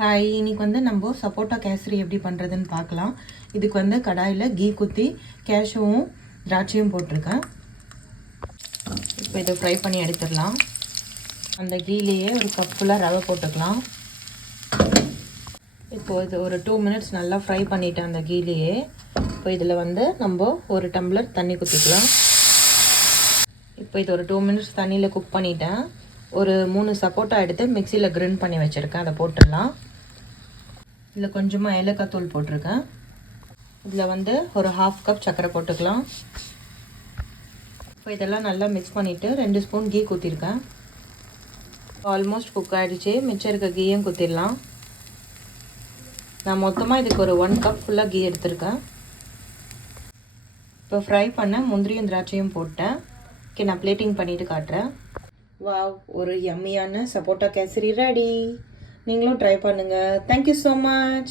Hi, இன்னைக்கு வந்து நம்ம சப்போட்டா கேசரி எப்படி பண்ணுறதுன்னு பார்க்கலாம். இதுக்கு வந்து கடாயில் கீ குத்தி கேஷுவும் திராட்சையும் போட்டிருக்கேன். இப்போ இதை ஃப்ரை பண்ணி எடுத்துடலாம். அந்த கீலேயே ஒரு கப் ஃபுல்லாக ரவை போட்டுக்கலாம். இப்போது இது ஒரு 2 மினிட்ஸ் நல்லா ஃப்ரை பண்ணிவிட்டேன் அந்த கீலேயே. இப்போ இதில் வந்து நம்ம ஒரு டம்ளர் தண்ணி குத்திக்கலாம். இப்போ இது ஒரு 2 மினிட்ஸ் தண்ணியில் குக் பண்ணிவிட்டேன். ஒரு 3 சப்போட்டா எடுத்து மிக்சியில் கிரைண்ட் பண்ணி வச்சுருக்கேன், அதை போட்டுடலாம். இதில் கொஞ்சமாக ஏலக்காய் தூள் போட்டிருக்கேன். இதில் வந்து ஒரு 1/2 கப் சர்க்கரை போட்டுக்கலாம். இப்போ இதெல்லாம் நல்லா மிக்ஸ் பண்ணிவிட்டு 2 ஸ்பூன் கீ ஊற்றிருக்கேன். ஆல்மோஸ்ட் குக் ஆகிடுச்சு. மிச்சம் இருக்க கீயும் ஊற்றிடலாம். நான் மொத்தமாக இதுக்கு ஒரு 1 கப் ஃபுல்லாக கீ எடுத்திருக்கேன். இப்போ ஃப்ரை பண்ண முந்திரியும் திராட்சையும் போட்டேன். ஓகே, நான் பிளேட்டிங் பண்ணிவிட்டு காட்டுறேன். வாவ், ஒரு யம்மியான சப்போட்டா கேசரி ரெடி. நீங்களும் ட்ரை பண்ணுங்கள். Thank you so much.